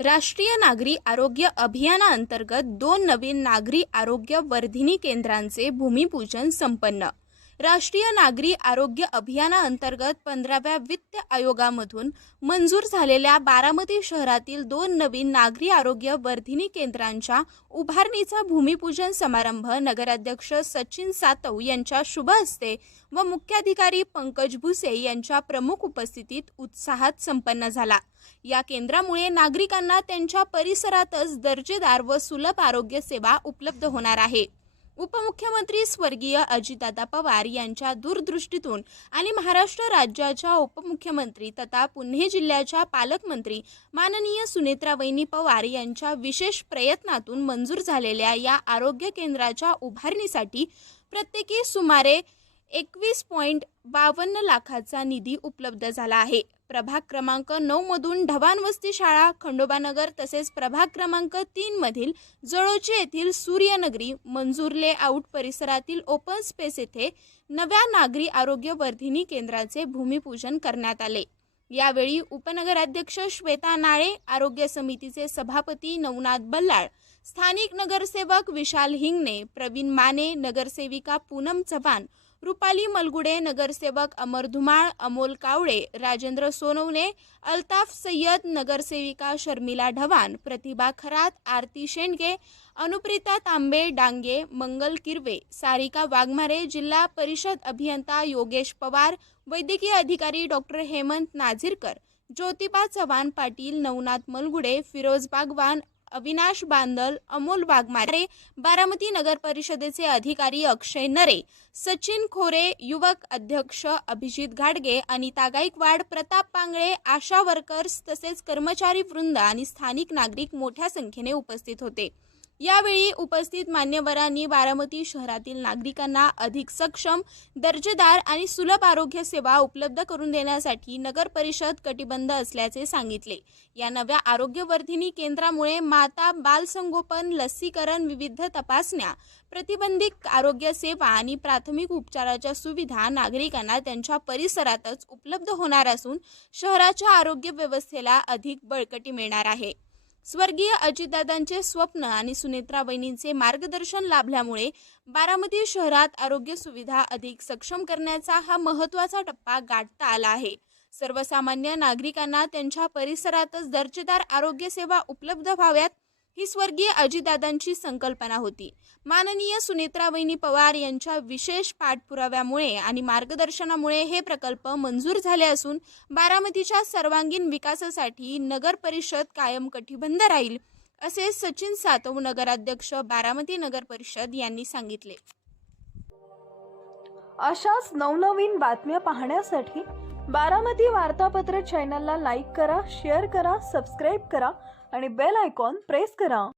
राष्ट्रीय नागरी आरोग्य अभियानाअंतर्गत 2 नवीन नागरी आरोग्य वर्धिनी केंद्रांचे भूमिपूजन संपन्न। राष्ट्रीय नागरी आरोग्य अभियानाअंतर्गत 15व्या वित्त आयोगामधून मंजूर झालेल्या बारामती शहरातील 2 नवीन नागरी आरोग्य वर्धिनी केंद्रांच्या उभारणीचा भूमिपूजन समारंभ नगराध्यक्ष सचिन सातव यांच्या शुभ हस्ते व मुख्याधिकारी पंकज भुसे यांच्या प्रमुख उपस्थितीत उत्साहात संपन्न झाला। या केंद्रामुळे नागरिकांना त्यांच्या परिसरातच दर्जेदार व सुलभ आरोग्य सेवा उपलब्ध होणार आहे। उपमुख्यमंत्री स्वर्गीय अजितदादा पवार यांच्या दूरदृष्टीतून आणि महाराष्ट्र राज्याच्या उपमुख्यमंत्री तथा पुणे जिल्ह्याच्या पालकमंत्री माननीय सुनेत्रावहिनी पवार यांच्या विशेष प्रयत्नातून मंजूर झालेल्या या आरोग्य केंद्राच्या उभारणीसाठी प्रत्येकी सुमारे 21.52 लाखाचा निधी उपलब्ध झाला आहे। प्रभाग क्रमांक 9 मधून ढवाण वस्ती शाळा, खंडोबानगर तसेच प्रभाग क्रमांक 3 मधील जळोची येथील सूर्यनगरी मंजूर लेआउट परिसरातील ओपन स्पेस येथे नव्या नागरी आरोग्य वर्धिनी केंद्राचे भूमिपूजन करण्यात आले। यावेळी उपनगराध्यक्ष श्वेता नाळे, आरोग्य समितीचे सभापती नवनाथ बल्लाळ, स्थानिक नगरसेवक विशाल हिंगणे, प्रवीण माने, नगरसेविका पूनम चव्हाण, रुपाली मलगुडे, नगरसेवक अमर धुमाळ, अमोल कावळे, राजेंद्र सोनवणे, अल्ताफ सय्यद, नगरसेविका शर्मिला ढवाण, प्रतिभा खरात, आरती शेंडगे, अनुप्रिता तांबे डांगे, मंगल किरवे, सारिका वाघमारे, जिल्हा परिषद अभियंता योगेश पवार, वैद्यकीय अधिकारी डॉक्टर हेमंत नाझिरकर, ज्योतिबा चव्हाण पाटील, नवनाथ मलगुडे, फिरोज बागवान, अविनाश बांदल, अमोल वाघमारे, बारामती नगर परिषदेचे अधिकारी अक्षय नरे, सचिन खोरे, युवक अध्यक्ष अभिजित घाडगे, अनिता गायकवाड, प्रताप पांगळे, आशा वर्कर्स तसेच कर्मचारी वृंद आणि स्थानिक नागरिक मोठ्या संख्येने उपस्थित होते। यावेळी उपस्थित मान्यवरांनी बारामती शहरातील नागरिकांना अधिक सक्षम, दर्जेदार आणि सुलभ आरोग्य सेवा उपलब्ध करून देण्यासाठी नगर परिषद कटिबद्ध असल्याचे सांगितले। या नव्या आरोग्यवर्धिनी केंद्रामुळे माता, बालसंगोपन, लसीकरण, विविध तपासण्या, प्रतिबंधित आरोग्य सेवा आणि प्राथमिक उपचाराच्या सुविधा नागरिकांना त्यांच्या परिसरातच उपलब्ध होणार असून शहराच्या आरोग्य व्यवस्थेला अधिक बळकटी मिळणार आहे। स्वर्गीय अजितदादांचे स्वप्न आणि सुनेत्रावहिनींचे मार्गदर्शन लाभल्यामुळे बारामती शहरात आरोग्य सुविधा अधिक सक्षम करण्याचा हा महत्त्वाचा टप्पा गाठता आला आहे। सर्वसामान्य नागरिकांना त्यांच्या परिसरातच दर्जेदार आरोग्य सेवा उपलब्ध व्हाव्यात ही स्वर्गीय अजितदादांची संकल्पना होती। माननीय सुनेत्रावहिनी पवार यांच्या विशेष पाठपुराव्यामुळे आणि मार्गदर्शनामुळे हे प्रकल्प मंजूर झाले असून बारामतीच्या सर्वांगीण विकासासाठी नगर परिषद कायम कटिबद्ध राहील, असे सचिन सातव, नगराध्यक्ष, बारामती नगर परिषद यांनी सांगितले। अशाच नवनवीन बातम्या पाहण्यासाठी बारामती वार्तापत्र चॅनलला लाईक करा, शेअर करा, सबस्क्राईब करा आणि बेल आयकॉन प्रेस करा।